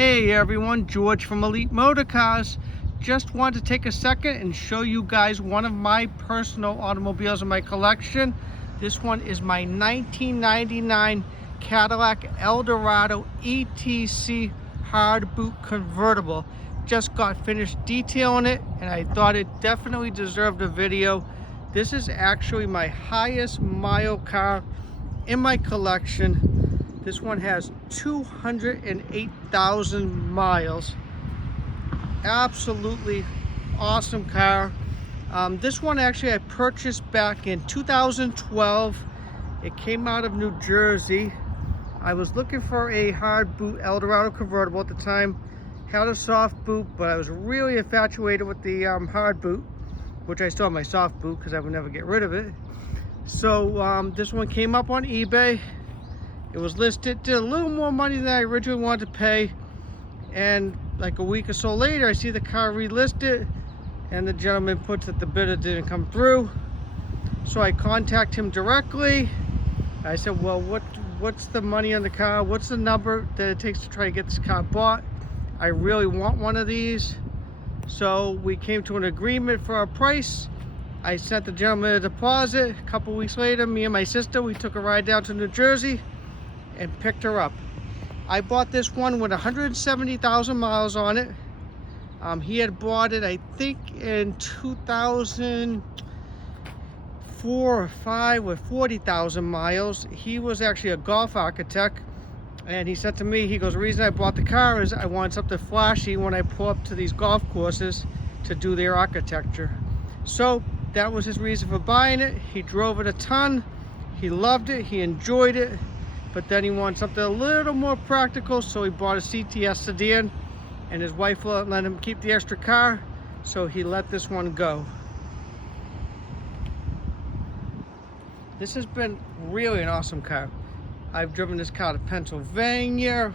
Hey everyone, George from Elite Motorcars. Just wanted to take a second and show you guys one of my personal automobiles in my collection. This one is my 1999 Cadillac Eldorado ETC Hardboot convertible. Just got finished detailing it and I thought it definitely deserved a video. This is actually my highest mile car in my collection. This one has 208,000 miles. Absolutely awesome car. This one actually I purchased back in 2012. It came out of New Jersey. I was looking for a hard boot Eldorado convertible at the time. Had a soft boot, but I was really infatuated with the hard boot, which I still have my soft boot because I would never get rid of it. So this one came up on eBay. It was listed, did a little more money than I originally wanted to pay, and like a week or so later I see the car relisted and the gentleman puts that the bidder didn't come through. So I contact him directly. I said, well, what's the money on the car? What's the number that it takes to try to get this car bought? I really want one of these. So we came to an agreement for our price. I sent the gentleman a deposit. A couple weeks later, me and my sister, we took a ride down to New Jersey and picked her up. I bought this one with 170,000 miles on it. He had bought it, I think, in 2004 or 5 with 40,000 miles. He was actually a golf architect, and he said to me, he goes, the reason I bought the car is I want something flashy when I pull up to these golf courses to do their architecture. So that was his reason for buying it. He drove it a ton. He loved it. He enjoyed it. But then he wanted something a little more practical, so he bought a CTS sedan, and his wife wouldn't let him keep the extra car, so he let this one go. This has been really an awesome car. I've driven this car to Pennsylvania,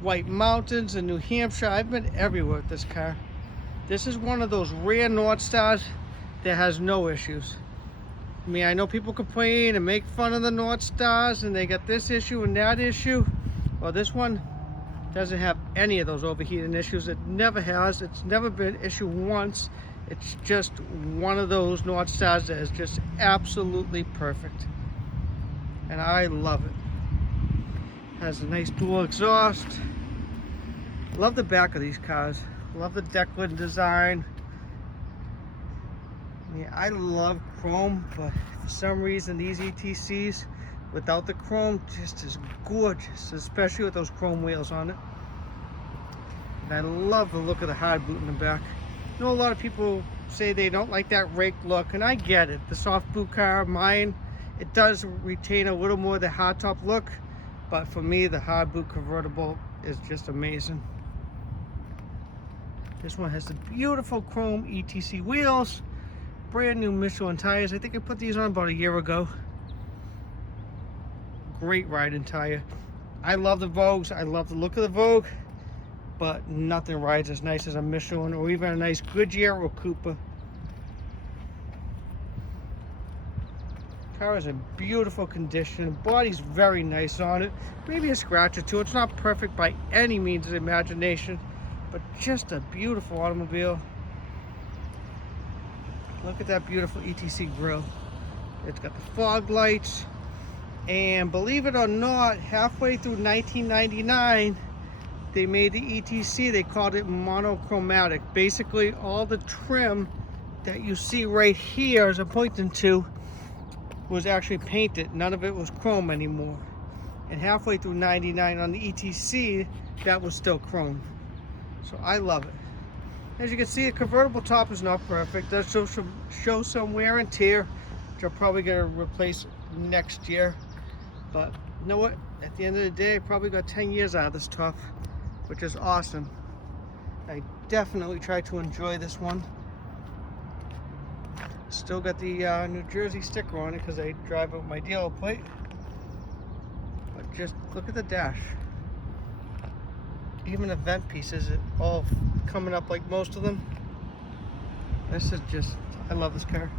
White Mountains, and New Hampshire. I've been everywhere with this car. This is one of those rare Northstars that has no issues. I mean, I know people complain and make fun of the Northstars and they got this issue and that issue. Well, this one doesn't have any of those overheating issues. It never has. It's never been an issue once. It's just one of those Northstars that is just absolutely perfect. And I love it. Has a nice dual exhaust. Love the back of these cars. Love the decklet design. Yeah, I love chrome, but for some reason these ETCs without the chrome just is gorgeous, especially with those chrome wheels on it. And I love the look of the hard boot in the back. I know a lot of people say they don't like that rake look, and I get it. The soft boot car, mine, it does retain a little more of the hard top look, but for me the hard boot convertible is just amazing. This one has the beautiful chrome ETC wheels. Brand new Michelin tires. I think I put these on about a year ago. Great riding tire. I love the Vogues. I love the look of the Vogue, but nothing rides as nice as a Michelin or even a nice Goodyear or Cooper. Car is in beautiful condition. Body's very nice on it. Maybe a scratch or two. It's not perfect by any means of the imagination, but just a beautiful automobile. Look at that beautiful ETC grille. It's got the fog lights, and believe it or not, halfway through 1999 they made the ETC, they called it monochromatic. Basically all the trim that you see right here as I'm pointing to was actually painted. None of it was chrome anymore. And halfway through 99 on the ETC, that was still chrome. So I love it. As you can see, the convertible top is not perfect. It does show some wear and tear, which I'm probably going to replace next year. But you know what? At the end of the day, I probably got 10 years out of this top, which is awesome. I definitely try to enjoy this one. Still got the New Jersey sticker on it because I drive with my dealer plate. But just look at the dash. Even the vent pieces, it all coming up like most of them. This is just, I love this car.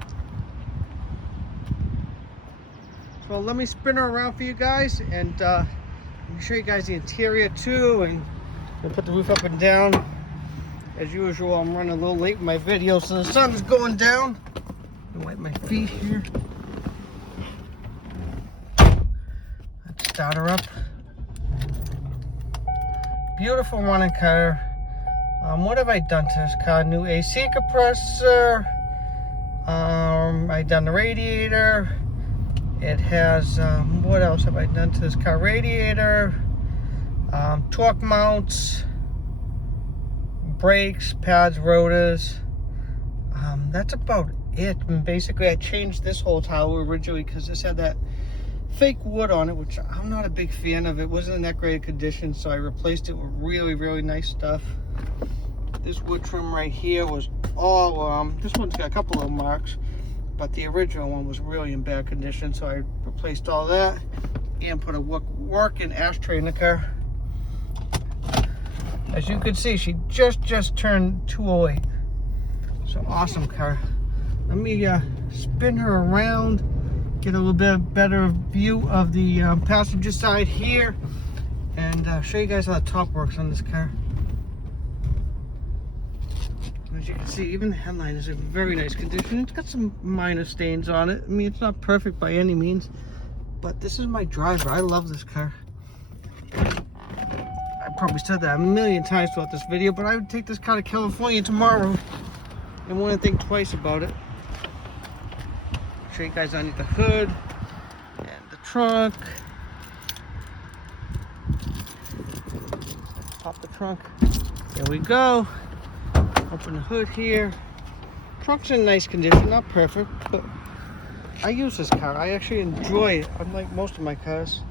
So let me spin her around for you guys, and let me show you guys the interior too, and Gonna put the roof up and down. As usual, I'm running a little late with my video, so the sun is going down. I'll wipe my feet here. Let's start her up. Beautiful running car. What have I done to this car? New AC compressor. I done the radiator. It has, what else have I done to this car? Radiator, torque mounts, brakes, pads, rotors. That's about it. And basically, I changed this whole tile originally because this had that fake wood on it, which I'm not a big fan of. It wasn't in that great a condition, so I replaced it with really, really nice stuff. This wood trim right here was all, this one's got a couple little marks, but the original one was really in bad condition, so I replaced all that and put a working ashtray in the car. As you can see, she just turned 208. So awesome car. Let me spin her around, get a little bit better view of the passenger side here, and show you guys how the top works on this car. As you can see, even the headline is in very nice condition. It's got some minor stains on it. I mean, it's not perfect by any means, but this is my driver. I love this car. I probably said that a million times throughout this video, but I would take this car to California tomorrow and wouldn't think twice about it. Show you guys underneath the hood and the trunk. Pop the trunk. There we go. Open the hood here. Trunk's in nice condition, not perfect, but I use this car. I actually enjoy it, unlike most of my cars.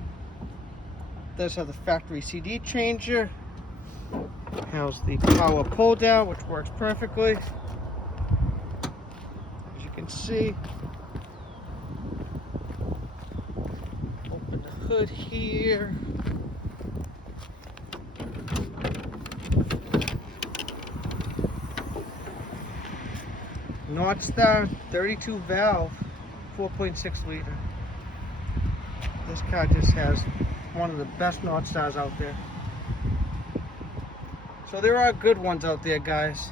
Does have the factory CD changer. Has the power pull down, which works perfectly. As you can see. Open the hood here. Northstar 32 valve, 4.6 liter. This car just has one of the best Northstars out there. So there are good ones out there, guys.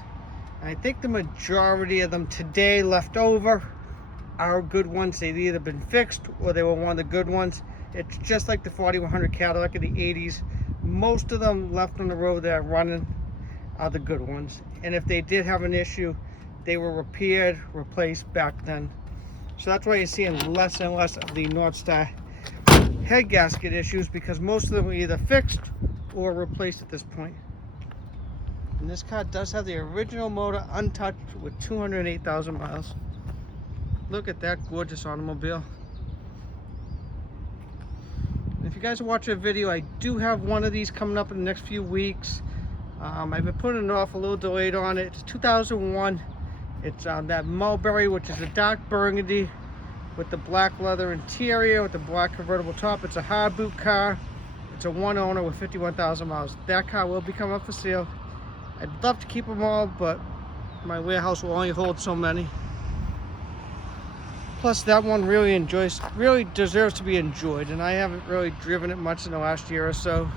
And I think the majority of them today left over are good ones. They've either been fixed or they were one of the good ones. It's just like the 4100 Cadillac in the 80s. Most of them left on the road that are running are the good ones. And if they did have an issue, they were repaired, replaced back then. So that's why you're seeing less and less of the Northstar head gasket issues, because most of them were either fixed or replaced at this point. And this car does have the original motor untouched with 208,000 miles. Look at that gorgeous automobile. And if you guys are watching a video, I do have one of these coming up in the next few weeks. I've been putting it off, a little delayed on it. It's 2001. It's that mulberry, which is a dark burgundy with the black leather interior with the black convertible top. It's a Hardboot car. It's a one owner with 51,000 miles. That car will be coming up for sale. I'd love to keep them all, but my warehouse will only hold so many. Plus, that one really deserves to be enjoyed, and I haven't really driven it much in the last year or so.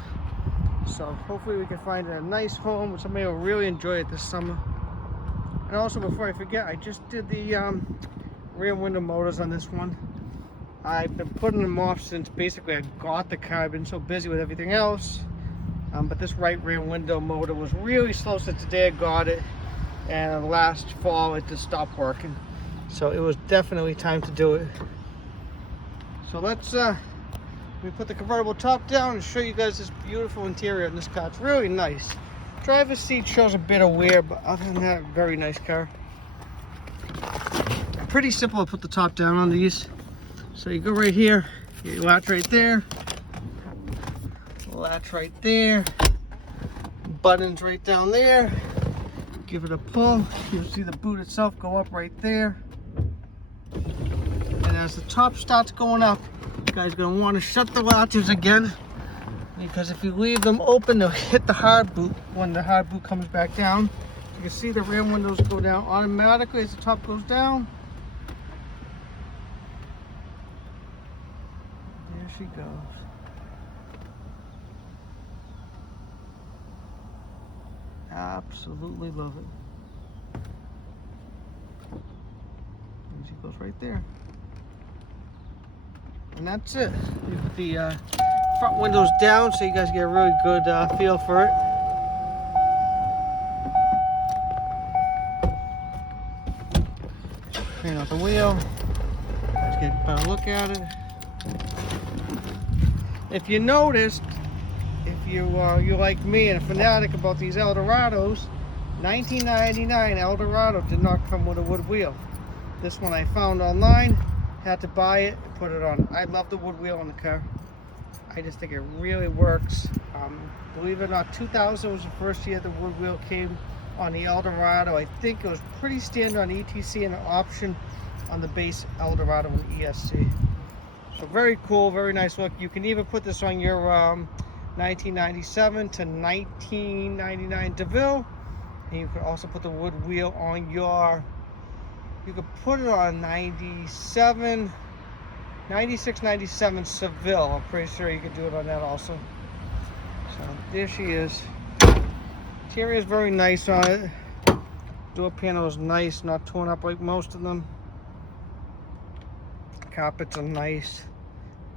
So hopefully we can find a nice home where somebody will really enjoy it this summer. And also, before I forget, I just did the rear window motors on this one. I've been putting them off since basically I got the car. I've been so busy with everything else. But this right rear window motor was really slow since the day I got it. And last fall it just stopped working. So it was definitely time to do it. So let's we put the convertible top down and show you guys this beautiful interior in this car. It's really nice. Driver's seat shows a bit of wear, but other than that, very nice car. Pretty simple to put the top down on these. So you go right here, you latch right there, latch right there, buttons right down there. Give it a pull. You'll see the boot itself go up right there. And as the top starts going up, you guys are going to want to shut the latches again, because if you leave them open, they'll hit the hard boot when the hard boot comes back down. You can see the rear windows go down automatically as the top goes down. There she goes. Absolutely love it. And she goes right there. And that's it. You put the front windows down so you guys get a really good feel for it. Clean out the wheel. Let's get a better look at it. If you noticed, if you're like me and a fanatic about these Eldorados, 1999 Eldorado did not come with a wood wheel. This one I found online, had to buy it and put it on. I love the wood wheel on the car. I just think it really works. Believe it or not, 2000 was the first year the wood wheel came on the Eldorado. I think it was pretty standard on ETC and an option on the base Eldorado and ESC. So very cool, very nice look. You can even put this on your 1997 to 1999 DeVille, and you could also put the wood wheel on your, you could put it on 96, 97 Seville. I'm pretty sure you could do it on that also. So there she is. Interior is very nice on it. Door panel is nice, not torn up like most of them. Carpets are nice.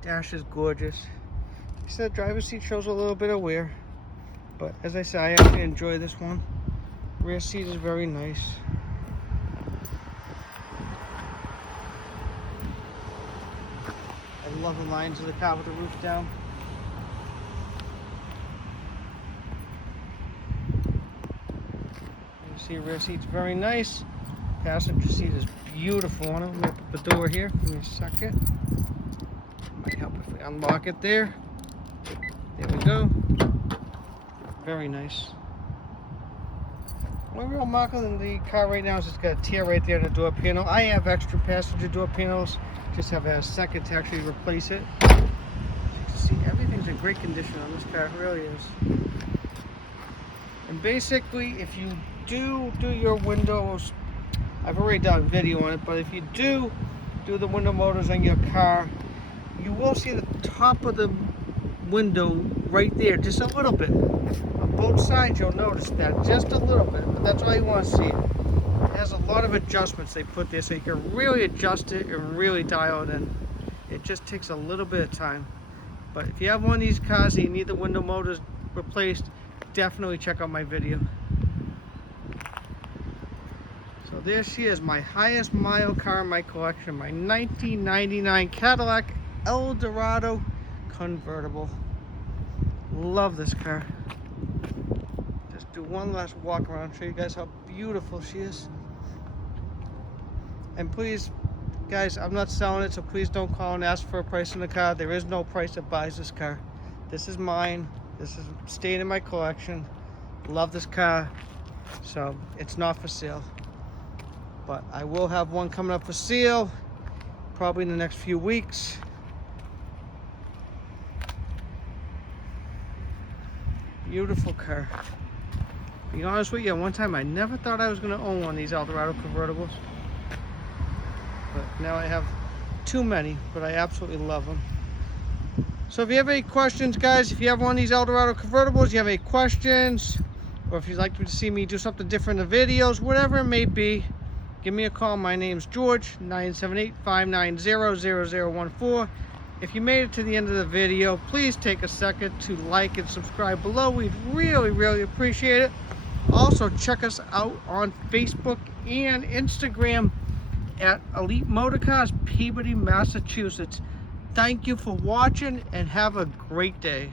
Dash is gorgeous. Like I said, driver's seat shows a little bit of wear, but as I said, I actually enjoy this one. Rear seat is very nice. I love the lines of the car with the roof down. You see, rear seat's very nice. Passenger seat is beautiful on it. Let me open the door here. Give me a second. Might help if we unlock it there. There we go. Very nice. One real mark on the car right now is it's got a tear right there in the door panel. I have extra passenger door panels. Just have a second to actually replace it. As you can see, everything's in great condition on this car. It really is. And basically, if you do your windows, I've already done a video on it, but if you do the window motors on your car, you will see the top of the window right there, just a little bit. On both sides, you'll notice that, just a little bit, but that's all you want to see. It has a lot of adjustments they put there, so you can really adjust it and really dial it in. It just takes a little bit of time. But if you have one of these cars and you need the window motors replaced, definitely check out my video. So there she is, my highest mile car in my collection, my 1999 Cadillac Eldorado Convertible. Love this car. Just do one last walk around, show you guys how beautiful she is. And please, guys, I'm not selling it, so please don't call and ask for a price on the car. There is no price that buys this car. This is mine. This is staying in my collection. Love this car, so it's not for sale. But I will have one coming up for sale probably in the next few weeks. Beautiful car. To be honest with you, one time I never thought I was going to own one of these Eldorado convertibles. But now I have too many, but I absolutely love them. So if you have any questions, guys, if you have one of these Eldorado convertibles, you have any questions, or if you'd like to see me do something different in the videos, whatever it may be, give me a call. My name's George, 978-590-0014. If you made it to the end of the video, please take a second to like and subscribe below. We'd really appreciate it. Also, check us out on Facebook and Instagram at Elite Motorcars, Peabody, Massachusetts. Thank you for watching and have a great day.